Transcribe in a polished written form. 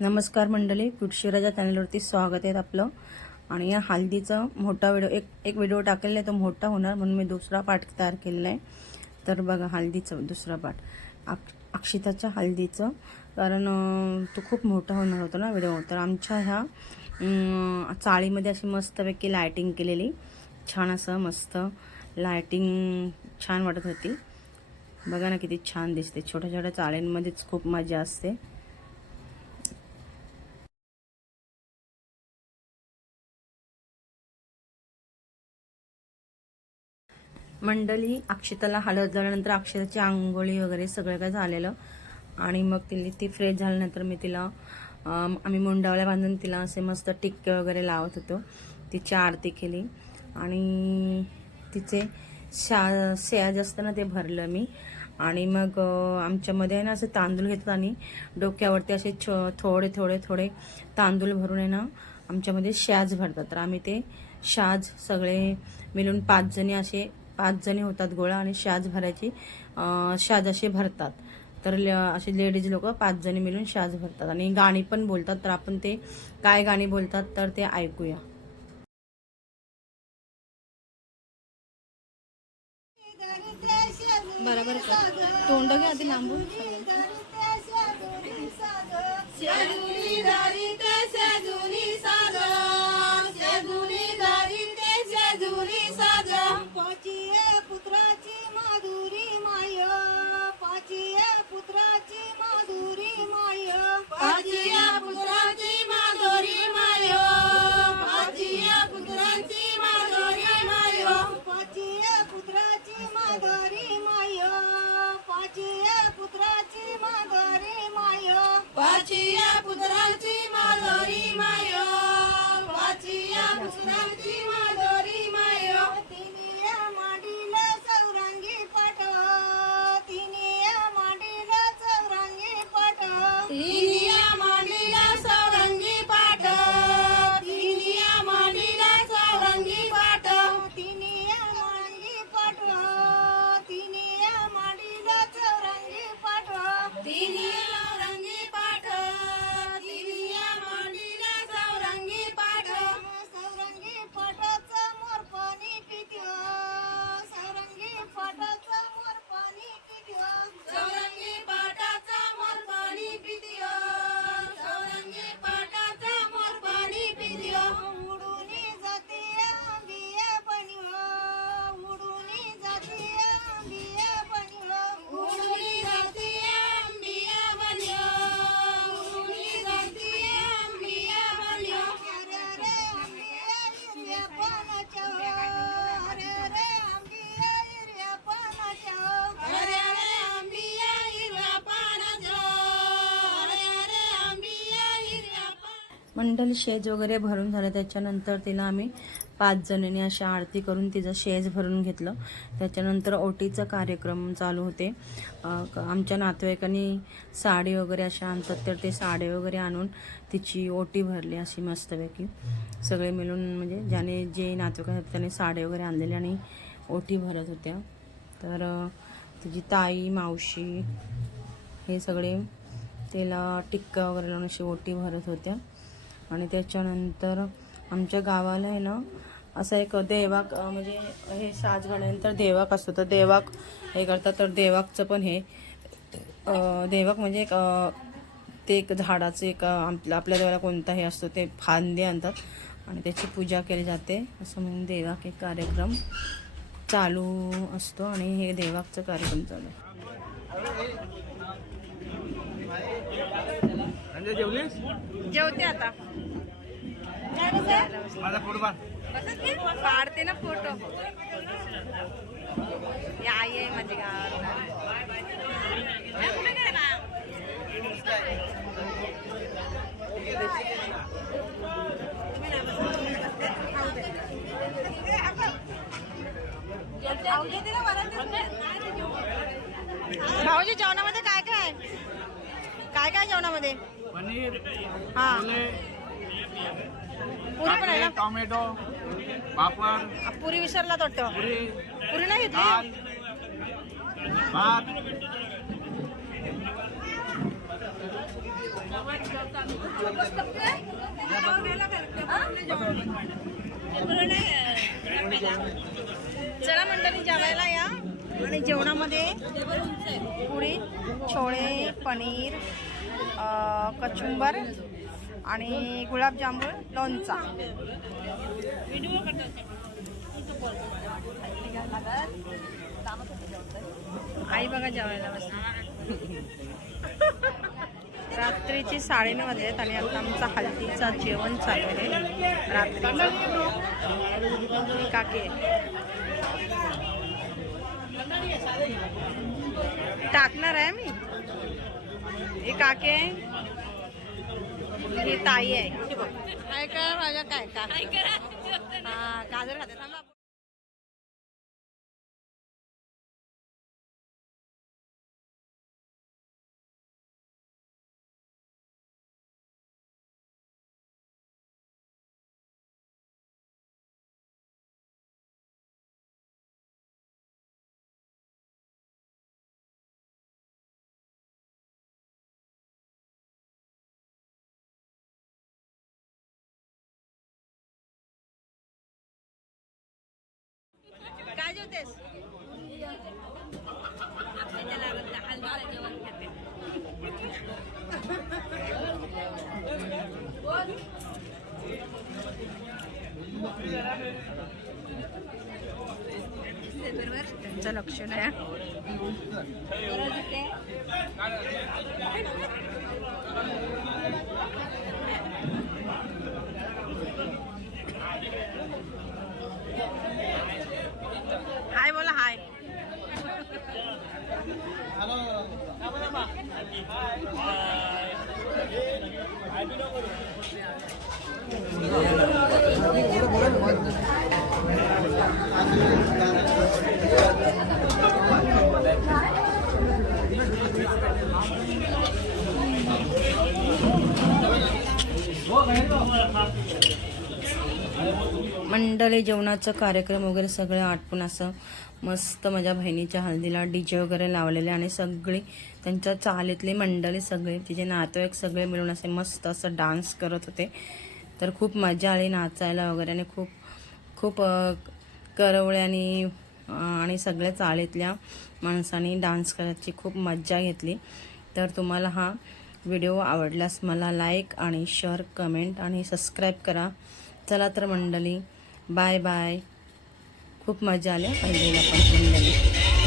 नमस्कार मंडळी, कुडशिराच्या चॅनलवरती स्वागत आहे आपलं. आणि या हळदीचा मोठा व्हिडिओ एक व्हिडिओ टाकलेला आहे, तो मोठा होणार म्हणून मी दुसरा पार्ट तयार केलेला आहे. तर बघा हळदीचं दुसरा पार्ट अक्षिताच्या हळदीचं, कारण तो खूप मोठा होणार होता ना व्हिडिओ. तर आमच्या ह्या चाळीमध्ये अशी मस्तपैकी लायटिंग केलेली, छान असं मस्त लायटिंग छान वाटत होती. बघा ना किती छान दिसते. छोट्या छोट्या चाळींमध्येच खूप मजा असते. मंडळी अक्षताला हळद झाल्यानंतर अक्षताची आंघोळी वगैरे सगळं काय झालेलं. आणि मग ती फ्रेश झाल्यानंतर मी तिला आम्ही मुंडावल्या बांधून तिला असे मस्त टिक्के वगैरे लावत होतो. तिची आरती केली आणि तिचे शेज असतं ना ते भरलं मी. आणि मग आमच्यामध्ये आहे ना असे तांदूळ घेतात आणि डोक्यावरती असे थोडे थोडे थोडे तांदूळ भरून आहे ना आमच्यामध्ये शाज भरतात. तर आम्ही ते शाज सगळे मिळून 5 जणी होतात गोळा आणि शाज भरायची, शाज असे भरतात. तर असे लेडीज लोक 5 जणी मिळून शाज भरतात आणि गाणी पण बोलतात. तर आपण ते काय गाणी बोलतात तर ते ऐकूया. बरोबर तोंड घ्या आधी लांबून. पुत्राची माधुरी माय, पाचिया पुत्राची माधुरी माय, पाचिया पुत्राची माधुरी माय, पाचिया पुत्राची माधुरी माय, पाचिया पुत्राची माधुरी माय, पाचिया पुत्राची माधुरी माय, पाचिया पुत्राची माधुरी माय, पाचिया पुत्राची माधुरी माय. तिनिया मांडीला चौरंगी पाट, तिनिया मांडीला चौरंगी पाट, तिनिया मांडीला चौरंगी पाट, तिनिया मांडीला चौरंगी पाट, तिनिया मांडी पाट, तिनिया मांडीला चौरंगी पाट, तिनिया रंगी पाट, तिनिया मांडीला चौरंगी पाट. चौरंगी पाटाचा मोरपाणी पित्यो, चौरंगी पाटाचा मोरपाणी पित्यो, चौरंगी पाटाचा मोरपाणी पित्यो, चौरंगी पाटाचा मोरपाणी पित्यो. उडूनी जाते आंबिया बनियो, उडूनी जाते आंबिया बनियो, उडूनी जाते आंबिया बनियो, उडूनी जाते आंबिया बनियो. अरे रे आंबिया हिरव्या पानाच्या, अरे रे आंबिया हिरव्या पानाच्या, अरे रे आंबिया हिरव्या पानाच्या, अरे रे आंबिया हिरव्या पानाच्या. मंडळी शेज वगैरे भरून झालं. त्याच्यानंतर तिला आम्ही 5 जणींनी अशी आरती करून तिचं शेज भरून घेतलं. त्याच्यानंतर ओटीचा कार्यक्रम चालू होते. आमच्या नातेवाईकांनी साडी वगैरे अशा आणतात, तर ते साडी वगैरे आणून तिची ओटी भरली अशी मस्तपैकी सगळे मिळून. म्हणजे ज्याने जे नातेवाईक आहेत त्याने साडी वगैरे आणलेली आणि ओटी भरत होत्या. तर तिची ताई मावशी हे सगळे तिला टिक्का वगैरे लावून अशी ओटी भरत होत्या. आणि त्याच्यानंतर आमच्या गावाला आहे ना असा एक देवाक, म्हणजे हे साज घाल्यानंतर देवाक असतो, तर देवाक हे करतात. तर देवाकचं पण हे देवाक म्हणजे एक ते एक झाडाचं एक आपल्या देवाला कोणता हे असतो ते फांदे आणतात आणि त्याची पूजा केली जाते. असं म्हणून देवाक एक कार्यक्रम चालू असतो आणि हे देवाकचा कार्यक्रम चालू आहे. जेवते आता. माझा फोटो काढते ना फोटो. या ये माझी भाऊजी जेवणामध्ये काय काय काय काय जेवणामध्ये? पनीर, हा पुरी पण आहे ना, टोमॅटो, पापड, पुरी विसरला वाटतं. पुरी नाही घेतली. भात, चला मंडळी जेवायला या. आणि जेवणामध्ये पुरी, छोळे, पनीर, कचुंबर आणि गुलाबजामुन, लोणचा. आई बघा जेवायला बसली. रात्रीची 9:30 वाजलेत आणि आता आमचा हल्दीचा जेवण चालू आहे रात्रीचं. काकी टाकणार आहे मी. हे काके आहे, ही ताई आहे. काय का माझ्या काय का गाजर खाते थांबा. काय जेवतेस? त्यांचं लक्ष नाही. हाय बोला. हाय मंडळी जेवणाचं कार्यक्रम वगैरे सगळं आटपून असं मस्त माझ्या बहिणीच्या हळदीला डीजे वगैरे लावलेले आणि सगळी त्यांच्या चालीतली मंडळी सगळे तिचे नातेवाईक सगळे मिळून असे मस्त असं डान्स करत होते. तर खूप मजा आली नाचायला वगैरे आणि खूप खूप करवळ्यानी आणि सगळ्या चाळीतल्या माणसांनी डान्स करायची खूप मजा घेतली. तर तुम्हाला हा व्हिडिओ आवडल्यास मला लाईक आणि शेअर, कमेंट आणि सबस्क्राईब करा. चला तर मंडळी, बाय बाय. खूप मजा आली पहिलीला पण मंडळी.